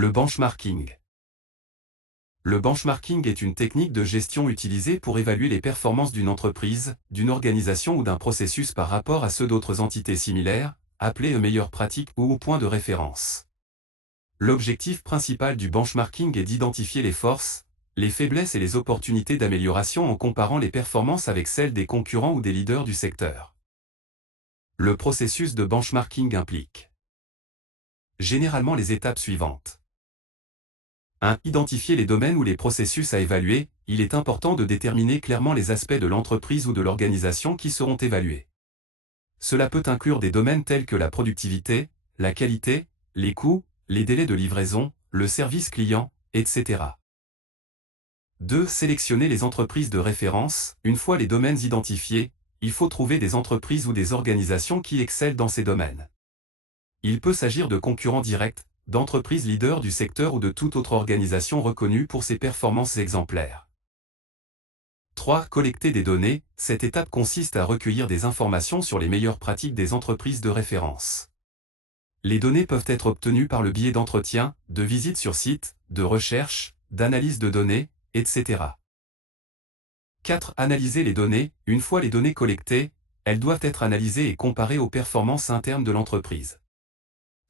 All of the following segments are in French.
Le benchmarking. Le benchmarking est une technique de gestion utilisée pour évaluer les performances d'une entreprise, d'une organisation ou d'un processus par rapport à ceux d'autres entités similaires, appelées meilleures pratiques ou points de référence. L'objectif principal du benchmarking est d'identifier les forces, les faiblesses et les opportunités d'amélioration en comparant les performances avec celles des concurrents ou des leaders du secteur. Le processus de benchmarking implique généralement les étapes suivantes. 1. Identifier les domaines ou les processus à évaluer. Il est important de déterminer clairement les aspects de l'entreprise ou de l'organisation qui seront évalués. Cela peut inclure des domaines tels que la productivité, la qualité, les coûts, les délais de livraison, le service client, etc. 2. Sélectionner les entreprises de référence. Une fois les domaines identifiés, il faut trouver des entreprises ou des organisations qui excellent dans ces domaines. Il peut s'agir de concurrents directs, d'entreprises leaders du secteur ou de toute autre organisation reconnue pour ses performances exemplaires. 3. Collecter des données. Cette étape consiste à recueillir des informations sur les meilleures pratiques des entreprises de référence. Les données peuvent être obtenues par le biais d'entretiens, de visites sur site, de recherches, d'analyses de données, etc. 4. Analyser les données. Une fois les données collectées, elles doivent être analysées et comparées aux performances internes de l'entreprise.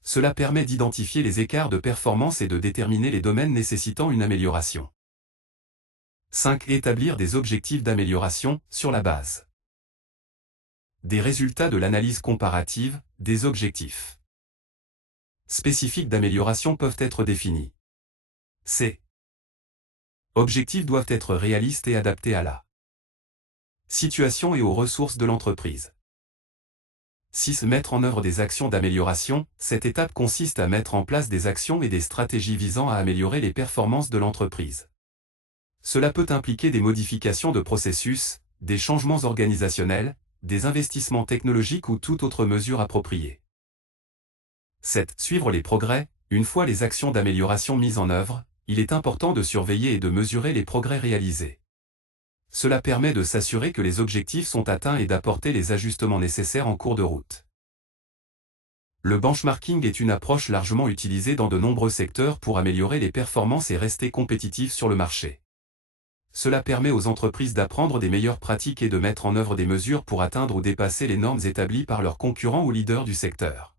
Cela permet d'identifier les écarts de performance et de déterminer les domaines nécessitant une amélioration. 5. Établir des objectifs d'amélioration, sur la base des résultats de l'analyse comparative, des objectifs spécifiques d'amélioration peuvent être définis. Ces objectifs doivent être réalistes et adaptés à la situation et aux ressources de l'entreprise. 6. Mettre en œuvre des actions d'amélioration. Cette étape consiste à mettre en place des actions et des stratégies visant à améliorer les performances de l'entreprise. Cela peut impliquer des modifications de processus, des changements organisationnels, des investissements technologiques ou toute autre mesure appropriée. 7. Suivre les progrès. Une fois les actions d'amélioration mises en œuvre, il est important de surveiller et de mesurer les progrès réalisés. Cela permet de s'assurer que les objectifs sont atteints et d'apporter les ajustements nécessaires en cours de route. Le benchmarking est une approche largement utilisée dans de nombreux secteurs pour améliorer les performances et rester compétitifs sur le marché. Cela permet aux entreprises d'apprendre des meilleures pratiques et de mettre en œuvre des mesures pour atteindre ou dépasser les normes établies par leurs concurrents ou leaders du secteur.